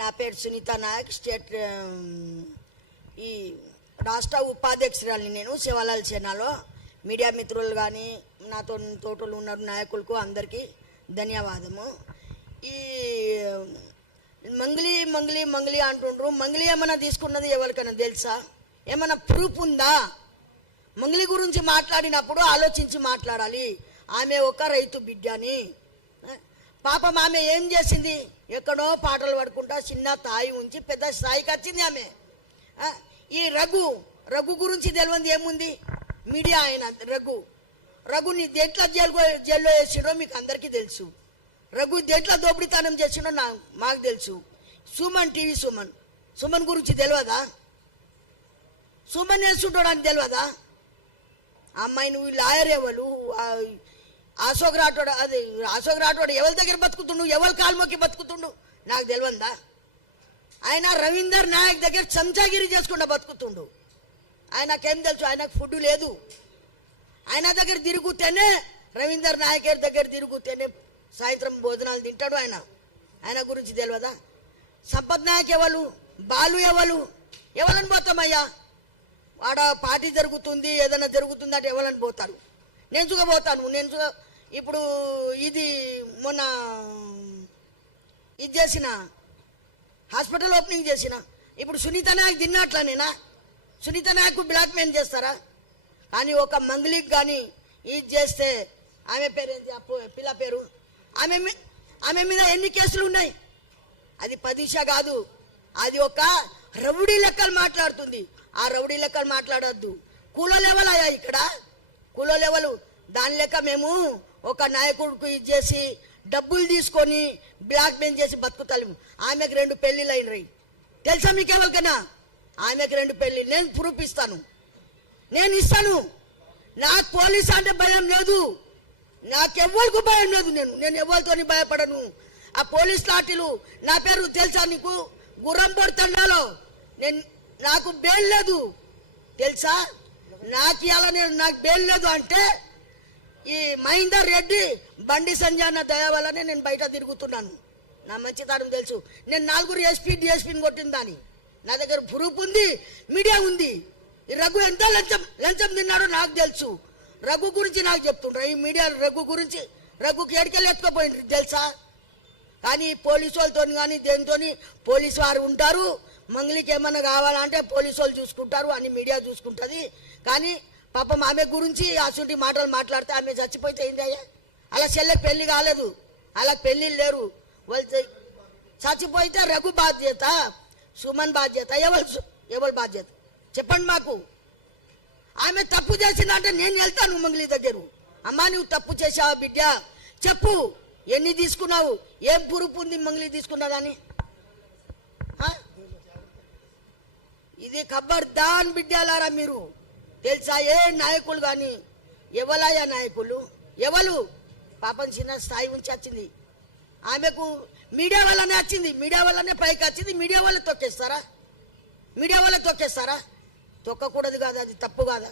నా పేరు సునీత నాయక్, స్టేట్ ఈ రాష్ట్ర ఉపాధ్యక్షురాలిని. నేను శివలాల్ సేనాలో మీడియా మిత్రులు కానీ నాతో తోటలు ఉన్న నాయకులకు అందరికీ ధన్యవాదము. ఈ మంగ్లీ మంగ్లీ మంగ్లీ అంటుండ్రు. మంగ్లీ ఏమైనా తీసుకున్నది ఎవరికైనా తెలుసా? ఏమైనా ప్రూఫ్ ఉందా? మంగ్లీ గురించి మాట్లాడినప్పుడు ఆలోచించి మాట్లాడాలి. ఆమె ఒక రైతు బిడ్డని. పాపం ఆమె ఏం చేసింది? ఎక్కడో పాటలు పడుకుంటా చిన్న తాయి ఉంచి పెద్ద స్థాయికి వచ్చింది ఆమె. ఈ రఘు గురించి తెలియంది ఏముంది? మీడియా ఆయన రఘుని దేంట్లో జైల్లో వేసిండో మీకు అందరికీ తెలుసు. రఘు దేంట్లో దోపిడీతనం చేసిండో మాకు తెలుసు. టీవీ సుమన్ గురించి తెలియదా? సుమన్ వేసుంటాడని తెలియదా? అమ్మాయి నువ్వు లాయర్ ఎవరు? అశోక్ రాఠోడ్ ఎవరి దగ్గర బతుకుతుండు? ఎవరి కాల్మోకి బతుకుతుండు? నాకు తెలియందా? ఆయన రవీందర్ నాయక్ దగ్గర చెంచాగిరి చేసుకుంటూ బతుకుతుండు. ఆయనకేం తెలుసు? ఆయనకు ఫుడ్ లేదు. ఆయన దగ్గర తిరుగుతేనే, రవీందర్ నాయక్ దగ్గర తిరుగుతేనే సాయంత్రం భోజనాలు తింటాడు. ఆయన గురించి తెలియదా? సంపత్ నాయక్ ఎవరు? బాలు ఎవరని పోతామయ్యా? వాడ పార్టీ జరుగుతుంది, ఏదైనా జరుగుతుంది అంటే ఎవరని పోతారు? నేను పోతాను. ఇప్పుడు ఇది మొన్న ఇది చేసిన హాస్పిటల్ ఓపెనింగ్ చేసిన. ఇప్పుడు సునీత నాయక్ తిన్నట్లనేనా? సునీత నాయక్ బ్లాక్ మెయిల్ చేస్తారా? కానీ ఒక మంగ్లీకి కానీ ఇది చేస్తే ఆమె పేరు ఏంటి? పిల్ల పేరు ఆమె మీద ఎన్ని కేసులు ఉన్నాయి? అది 10 కాదు, అది ఒక రౌడీ లెక్కలు మాట్లాడుతుంది. ఆ రౌడీ లెక్కలు మాట్లాడద్దు. కూలో లెవెల్ అయ్యా ఇక్కడ, కూలో లెవెల్. దాని లెక్క మేము ఒక నాయకుడికి ఇది చేసి డబ్బులు తీసుకొని బ్లాక్ మెయిల్ చేసి బతుకుతాము. ఆమెకు 2 పెళ్లిళ్ళు అయినవి తెలుసా మీకు ఎవరికైనా? ఆమెకు 2 పెళ్లి. నేను ప్రూఫ్ ఇస్తాను, నేను ఇస్తాను. నాకు పోలీస్ అంటే భయం లేదు, నాకెవ్వరికి భయం లేదు. నేను ఎవరితోని భయపడను. ఆ పోలీస్ లాఠీలు నా పేరు తెలుసా నీకు? గుర్రంపోడు తండాలో నాకు బెయిల్ లేదు తెలుసా? నాకు బెయిల్ లేదు అంటే ఈ మహేందర్ రెడ్డి బండి సంజయ్ అన్న దయ వల్లనే నేను బయట తిరుగుతున్నాను. నా మంచితనం తెలుసు. నేను 4 ఎస్పీ డిఎస్పీని కొట్టిన దాన్ని. నా దగ్గర ప్రూఫ్ ఉంది, మీడియా ఉంది. ఈ రఘు ఎంత లంచం తిన్నాడో నాకు తెలుసు. రఘు గురించి నాకు చెప్తుండ్రు ఈ మీడియా. రఘుకి ఎడికెళ్ళి ఎత్తుకుపోయిండ్రు తెలుసా? కానీ పోలీసు వాళ్ళతో కానీ దేనితో పోలీసు వారు ఉంటారు. మంగ్లీకి ఏమన్నా కావాలంటే పోలీసు వాళ్ళు చూసుకుంటారు అని మీడియా చూసుకుంటుంది. కానీ పాపం ఆమె గురించి అటువంటి మాటలు మాట్లాడితే ఆమె చచ్చిపోతే ఏంటి అయ్యా? అలా చెల్లెకి పెళ్లి కాలేదు, అలా పెళ్ళిళ్ళు లేరు. వాళ్ళు చచ్చిపోతే రఘు బాధ్యత, సుమన్ బాధ్యత, ఎవరు బాధ్యత చెప్పండి మాకు. ఆమె తప్పు చేసిందంటే నేను వెళ్తాను మంగ్లీ దగ్గర. అమ్మా నువ్వు తప్పు చేసావు బిడ్డ, చెప్పు ఎన్ని తీసుకున్నావు, ఏం ప్రూఫ్ ఉంది మంగ్లీ తీసుకున్నదని? ఇది ఖబర్దాన్ బిడ్డలారా మీరు. తెలుసా? ఏ నాయకులు కానీ ఎవలయ్యా నాయకులు? ఎవరు? పాపం చిన్న స్థాయి ఉంచి వచ్చింది. ఆమెకు మీడియా వల్లనే వచ్చింది, మీడియా వల్లనే పైకి వచ్చింది. మీడియా వల్ల తొక్కేస్తారా? తొక్కకూడదు కాదు, అది తప్పు కాదా?